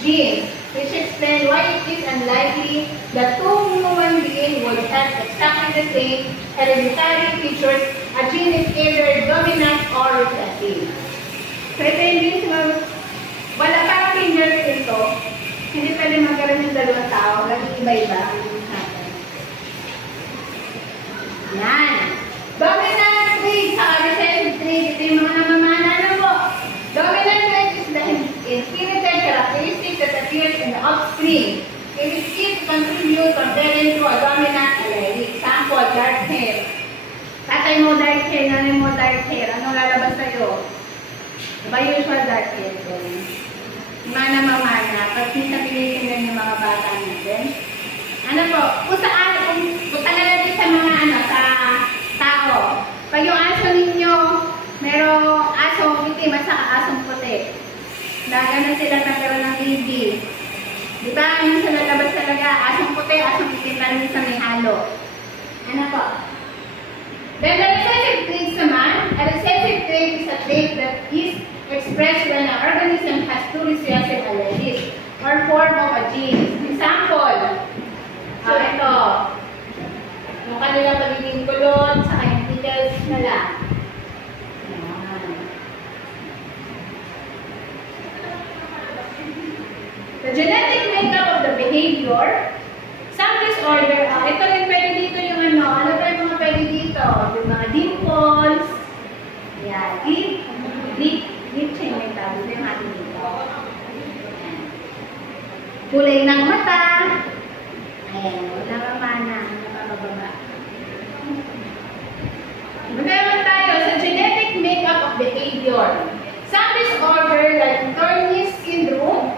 genes, which explain why it is unlikely that two human beings would have exactly the same hereditary features. A gene is either dominant or recessive. So ito yung genes na wala parang fingerprint ito. Hindi pwede magkaroon ng dalawang tao. Lagi iba-iba ang genes natin. Yan. Dominant trait sa recessive trait. Ito yung mga namamana na po. Dominant trait is the inherited characteristic that appears in the offspring. It is key to contribute or parent to a dominant allele. Example, dark hair. Tatay mo dark hair, nanay mo dark hair. Anong lalabas sa'yo? Diba usual dark hair? Mana-mamana. Pag minsan tinitingnan yung mga bata natin. Ano po? Punta na natin sa mga sa tao. Pag yung aso ninyo, merong asong itim at saka asong puti. Na ganun sila nagkaroon ng baby. Diba? Yung sa lalabas talaga, asong puti, asong itim na rin sa may halo. Ano po? Then the recessive traits naman, a recessive trait is a trait that is expressed when an organism has two recessive alleles or form of a gene. Example, ito, yung kanila pagiging kulot, saka yung details na lang. The genetic makeup of the behavior, some disorder, ito rin pwede dito yung ano pa yung mga pwede dito? Yung mga dimples, yeah, lip Ito yung ating dito. Kulay ng mata. Ayan, wala mamana. Nakababa. Magkaroon tayo sa genetic makeup of behavior. Some disorder like Turner's syndrome,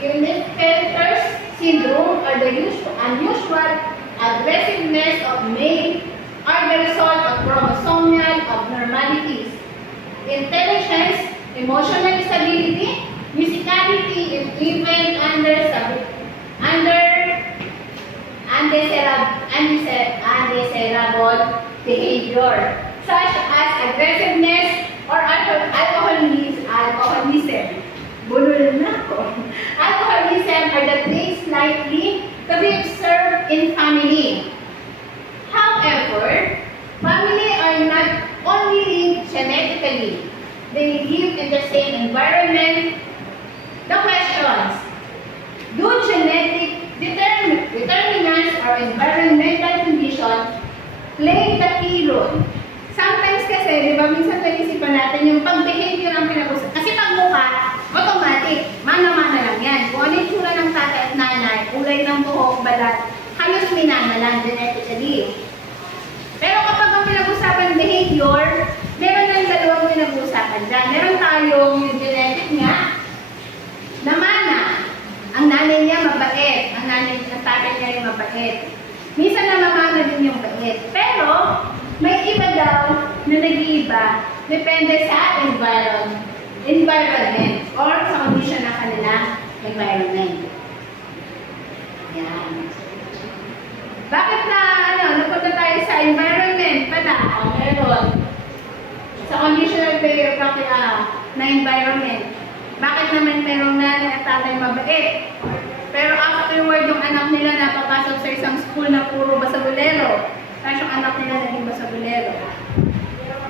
Klinefelter's syndrome, or the unusual aggressiveness of male are the result of chromosomal abnormalities. Intelligence, emotional stability, musicality, and even undesirable behavior, such as aggressiveness or alcoholism. Bulol na ako. Alcoholism are the traits likely to be observed in family. However, family are not only linked genetically. They live in the same environment. The questions: do genetic determinants or environmental conditions play the key role? Sometimes kasi, di ba, minsan naisipan natin yung pag-behavior ang pinag-usap. Kasi pag mukha, automatic, mana-mana lang yan. Kung ano yung tsura ng tatay at nanay, kulay ng buhok, balat, halos minana lang genetically. Pero kapag ang pinag-usapan behavior, meron ng dalawang pinag-usapan dyan. Meron tayong yung genetic nga, na mana. Ang nanay niya mabait, ang tatay niya rin mabait. Minsan namamana din yung bait. Pero, may iba daw na nag-iiba depende sa environment or sa condition ng kanilang environment. Yan. Bakit napunta tayo sa environment pala? Meron. Sa conditional biography na environment. Bakit naman merong nanay at tatay mabait? Pero afterward, yung anak nila napapasok sa isang school na puro basagulero. Tapos yung anak nila naging basagulero.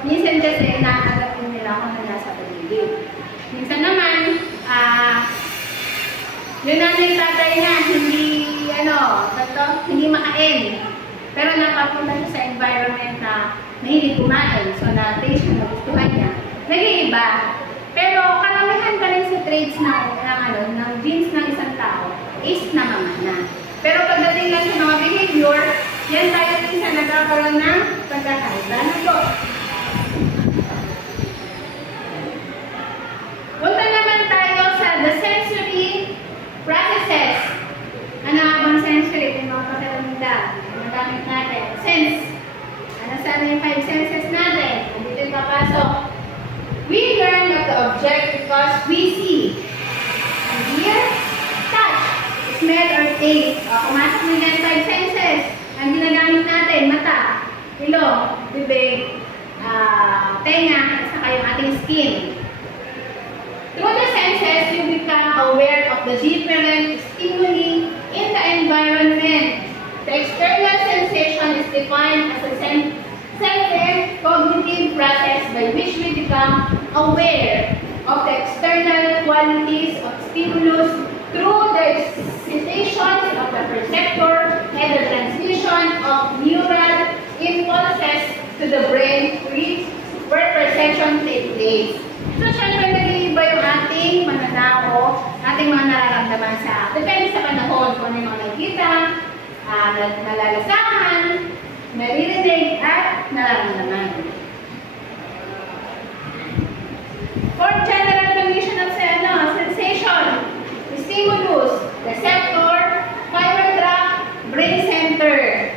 Minsan kasi, inaagapin nila kung na nasa paligid. Minsan naman, yung nanay tatay niya, hindi makain. Pero napapunta siya sa environment na mahilig kumain. So, na-taste siya, nagustuhan niya. Nag-iiba. Pero, karamihan pa rin sa traits ng genes ng isang tao is namamana. Pero pagdating lang sa mga behavior, yan tayo din sa nagkakaroon ng pagkakaiba. Punta naman tayo sa the sensory processes. Ano ang sensory? Ito yung mga pakiramda. Nagamit natin. Sense. Ano sana yung 5 senses natin? Dito yung papasok. We learn of the object because we see. And here, touch, smell, or taste. Pumasok na yan 5 senses. Ang ginagamit natin, mata, ilong, bibig, tenga, at saka yung ating skin. Through the senses, you become aware of the different stimuli in the environment. The external sensation is defined as a cognitive process by which we become aware of the external qualities of stimulus through the excitation of the perceptor and the transmission of neural impulses to the brain where perception takes place. So, syempre, nag-iiba yung ating mananao, ating mga nararamdaman sa, depende sa panahon, kung ano yung mga nakikita, nalalasahan, naririnig, at nararamdaman. For general condition of sensation, stimulus, receptor, fiber tract, brain center.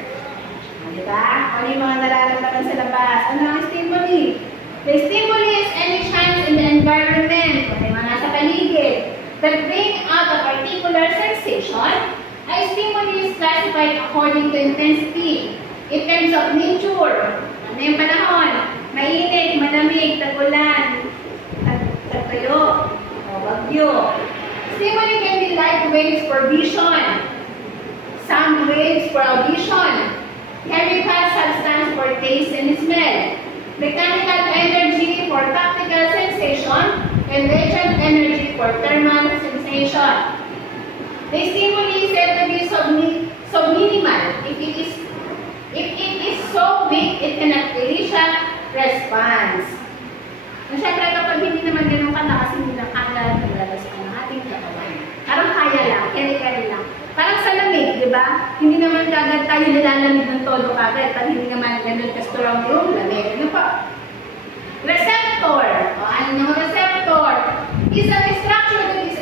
Diba? Ano yung mga nararamdaman sa labas? Ano ang stimuli? The stimuli is any chance in the environment, kung may mga nasa paligid, that bring out a particular sensation. A stimuli is classified according to intensity. In terms of nature, ano yung panahon? Mainit, malamig, tag-ulan, tag-tuyo, o bagyo. Stimuli can be light waves for vision, sound waves for audition, chemical substance for taste and smell, mechanical energy for tactile sensation, and electrical energy for thermal sensation. The stimuli is said to be subminimal. If it is so big, it cannot elicit response. Siyempre, kapag hindi naman ganun katakas, hindi ba? Hindi naman kagad tayo nilalamig ng todo kagad pag hindi naman ganun ka-strong yung lamig. Ano po? Receptor. O, ano yung receptor? Is a structure that is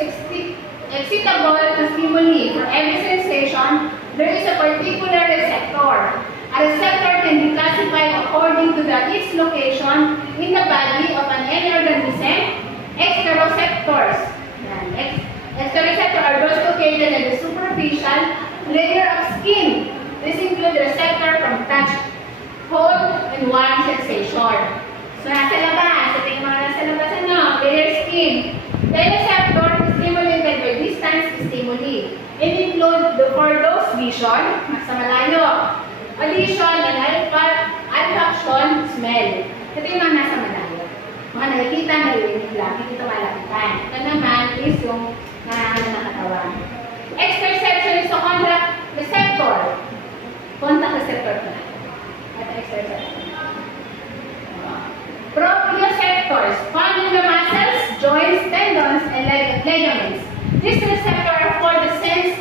excitable to stimuli. For every sensation, there is a particular receptor. A receptor can be classified according to its location in the body of any organism. Exteroceptors. Exteroceptors are those located in the superficial layer of skin. This includes receptor from touch, cold, and warm sensation. So, nasa labas. Ito yung mga nasa labas, ano? Layer skin. The receptor is stimulated by distance stimuli. It includes the for those vision, sa malayo, audition, and olfaction, smell. Ito yung mga nasa malayo. Mga nakikita, narinig lang, hindi ito malapitan. Ito naman is yung nakakatawan. Exteroception is a contact receptor. Contact receptor na. Ito exteroception. Proprioceptors, found in the muscles, joints, tendons, and ligaments. This receptor are for the sense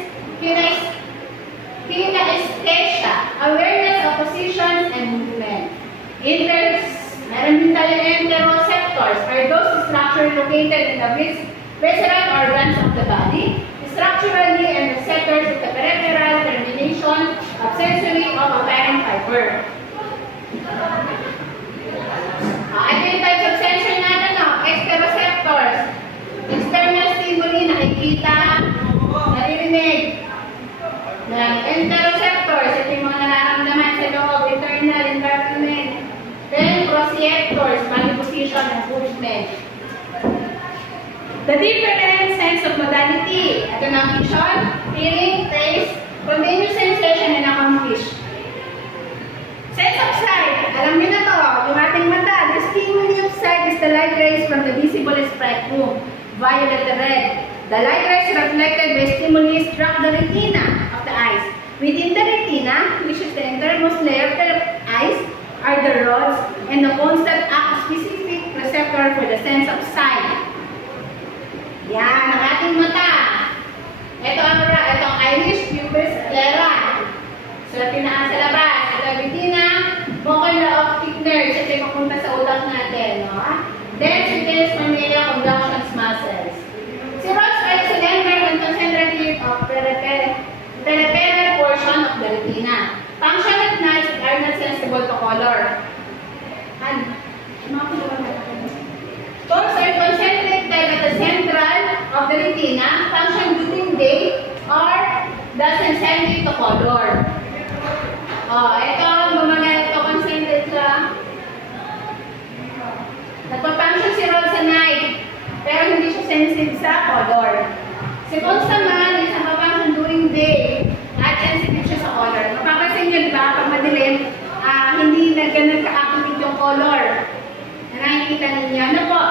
kinesthesia, awareness of positions and movement. Meron din tayong enteroceptors, are those structures located in the visceral organs of the body, structurally and receptors at the peripheral termination of sensory of apparent fiber. Ito yung types of sensor natin, no? Exteroceptors. External stimuli, nakikita, naririnig. Enteroceptors, ito yung mga nararamdaman sa loob, internal, environment. Then, proprioceptors, body position and movement. The different sense of modality. Ito na vision, feeling, taste, continuous sensation, and accomplish. Sense of sight. Alam niyo na to, yung ating mata. The stimuli of sight is the light rays from the visible spectrum, violet and red. The light rays reflected by stimuli struck the retina of the eyes. Within the retina, which is the innermost layer of the eyes, are the rods and the bones that act specific receptor for the sense of sight. Yan, ang ating mata. Ito ang iris, pupils, sclera. So, tinaan sa labas. Ito ang retina, vocal optic nerves. Ito yung papunta sa utak natin. No? Then, synthesis cornea conduction muscles. Si rods are cylinder and concentrated of peripheral portion of the retina. Function at night are not sensible to color. Cones are concentrated at the central of the retina. Function during day or doesn't sensitive to color. Ito, gumagamit ito concentrate sa nagpa-function si rod sa night, pero hindi siya sensitive sa color. Si cones naman is nagpa-function during day at sensitive siya sa color. Mapapansin nyo, di ba, pag madilim, hindi na ganun ka-activate yung color. Nakikita ninyo. Ano po?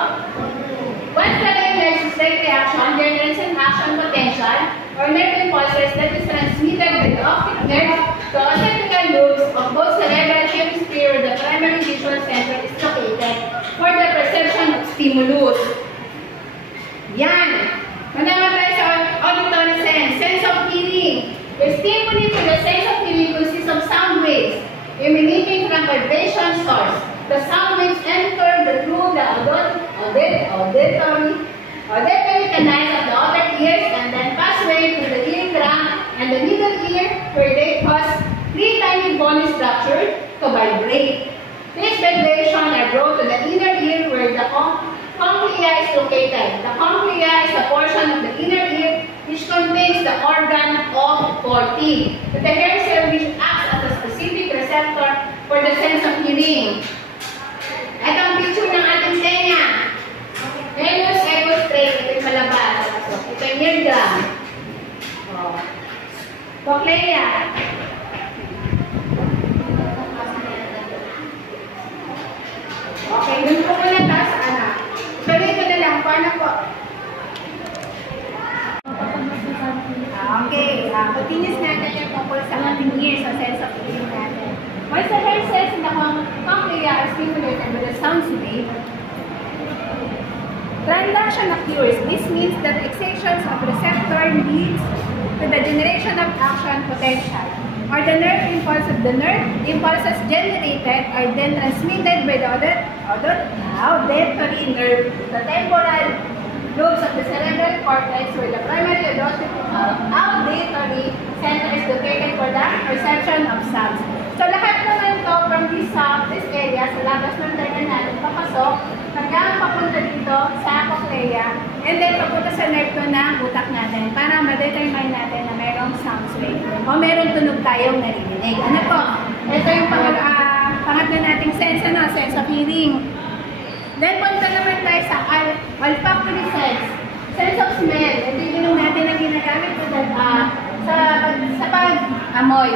Once the nerve is like reaction, there is an action potential or nerve impulses that is transmitted by the optic nerve to occipital lobes of both cerebral hemisphere where the primary visual center is located for the perception of stimulus. Yan. Manaman tayo sa auditory sense. Sense of hearing. The stimuli for the sense of hearing consists of sound waves emanating from vibration source. The sound waves enter through the auditory canals of the outer ears and then pass away to the eardrum and the middle ear where they cause three tiny bone structures to vibrate. These vibrations are brought to the inner ear where the cochlea is located. The cochlea is a portion of the inner ear which contains the organ of Corti. The hair cell which acts as a specific receptor for the sense of hearing. Ito ang picture ng ating tenya. Venus egostrate, ito yung malabas. Ito yung eardrum. Cochlea. Okay, dun po muna taas, anak. Tuloy ko na lang, paano po? Okay, continuous natin yung tungkol sa ating ears, sa sense of hearing natin. Once the hair cells in the cochlea are stimulated by the sound wave, transduction occurs. This means that excitation of receptor leads to the generation of action potential, or the nerve impulse of the nerve. Impulses generated are then transmitted by the auditory nerve, the temporal lobes of the cerebral cortex, where the primary auditory center is located for the perception of sounds. So lahat naman ito from this area, sa labas ng tenga natin, papasok, hanggang papunta dito sa cochlea, and then papunta sa nerve to ng utak natin para ma-determine natin na mayroong sound wave o mayroong tunog tayong naririnig. Ano po? Ito yung pangatlo nating sense, sense of hearing. Then punta naman tayo sa olfactory sense. Sense of smell. Ito yung natin ang ginagamit ko sa pag-amoy.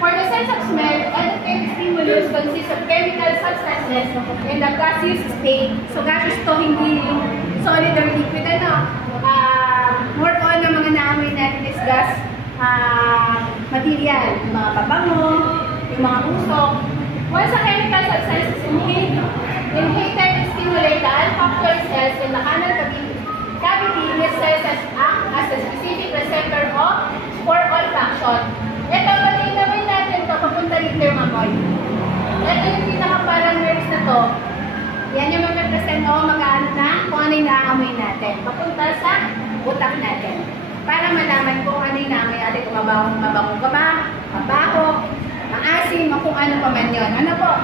For the sense of smell, endocrine stimulus consists of chemical substances in the gaseous state. So gaseous to, hindi yung solid or liquid. More on ang mga naamoy natin is gas material. Yung mga pabango, yung mga usok. Once a chemical substance is inhaled and stimulate the olfactory cells in the canal cavity, these cells act as a specific receptor for olfaction. Ito, palinawin natin ito, papunta dito yung amoy. Ito yung pinaka-parang nerves na to. Yan yung mag-represent o mag-ano na kung ano yung naamoy natin. Papunta sa utak natin. Para malaman kung ano yung naamoy natin. Kung mabango ka ba, mabaho, maasim, o kung ano pa man yun. Ano po?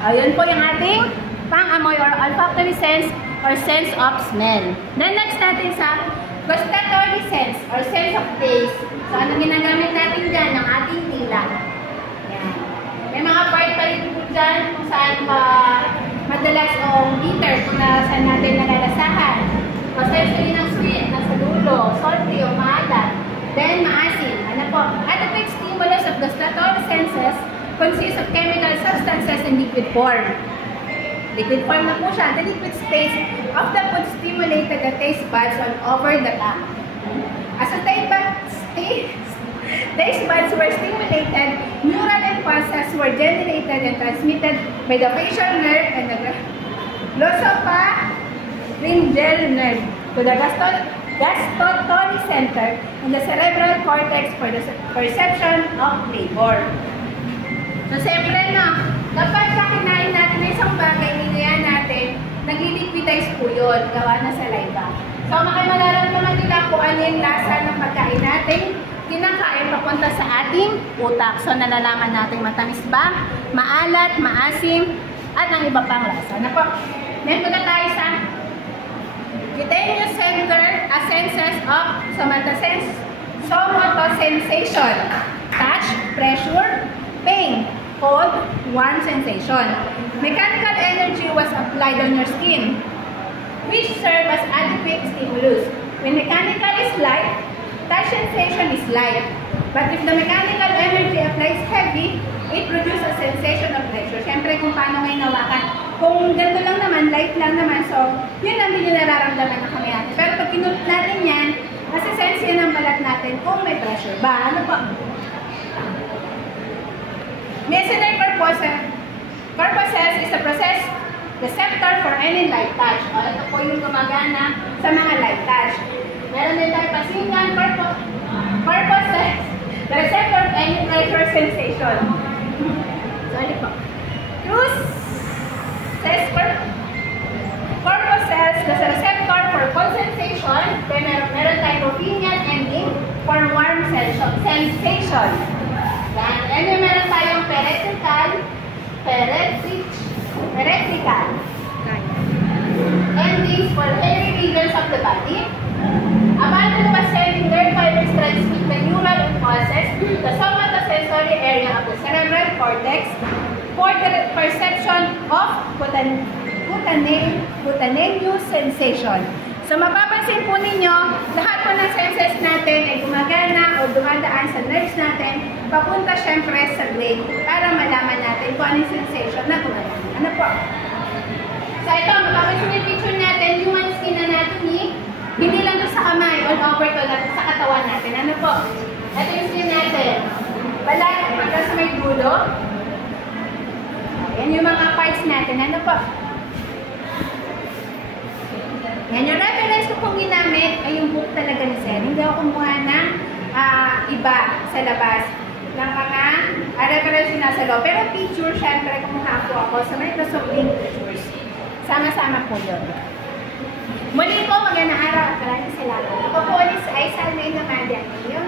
Ayun po yung ating pang-amoy or olfactory sense or sense of smell. Then next natin sa gustatory sense or sense of taste. So, ano ginagamit natin dyan? Ang ating tila. Yan. May mga part pa rin po dyan kung saan madalas o bitter kung saan natin nalalasahan. O sensory ng sweet, nasa dulo, salty o maalat. Then, maasim. Ano po? Adequate stimulus of gustatory senses consists of chemical substances in liquid form. Liquid form na po siya. The liquid space of the food stimulated the taste buds all over the tongue. As the taste buds were stimulated, neural impulses were generated and transmitted by the facial nerve and the glossopharyngeal nerve to the gustatory center in the cerebral cortex for the perception of flavor. So, siyempre kapag kinain natin na isang bagay, niliyan natin, nag-liquidize po yun, gawa na saliva. So, makaramdaman nila kung ano yung lasa ng pagkain natin, kinakain papunta sa ating utak. So, nalalaman natin matamis ba, maalat, maasim, at ang iba pang lasa. Ano po? Then, punta tayo sa cutaneous senses of somatosensation. Touch, pressure, pain, cold, warm sensation. Mechanical energy was applied on your skin, which serve as adequate stimulus. When mechanical is light, touch sensation is light. But if the mechanical energy applies heavy, it produces a sensation of pressure. Siyempre, kung paano ngayon nawakan. Kung ganito lang naman, light lang naman, so yun lang din yung nararamdaman na kami natin. Pero pag kinut natin yan, nasa-sense yan ang balat natin kung may pressure ba. Ano po? Mesenteric corpuscles is a process receptor for any light touch. O, ito po yung gumagana sa mga light touch. Meron din tayo pasingan corpuscles, the receptor of any pressure sensation. Sorry po. Corpuscles, the receptor for cold sensation. Then meron tayo ruffinian ending for warm sensation. Yan. And then meron tayong periatrical endings for heavy regions of the body. Upon the sending nerve fibers transmit the neural impulses, the somatosensory area of the cerebral cortex for the perception of cutaneous sensation. So, mapapansin po ninyo, lahat po ng senses natin ay gumagana o dumadaan sa nerves natin, papunta syempre sa brain para malaman natin kung anong sensation na gumagana. Ano po? So, ito, mapapansin yung picture natin, human skin anatomy, hindi lang doon sa kamay, all over to lang sa katawan natin. Ano po? Ito yung skin natin. Balat, hanggang sa may dulo. Yan yung mga parts natin. Ano po? Yan yung reference pong ginamit ay yung book talaga ni Sen. Hindi ako kumuha ng iba sa labas ng mga reference na sa loob. Pero picture, syempre, kumuha po ako sa Microsoft Link Pictures. Sama-sama po yun. Muli po, magandang araw at maraming salamat. Ako po ulit ay Salmain Amalia. Ngayon,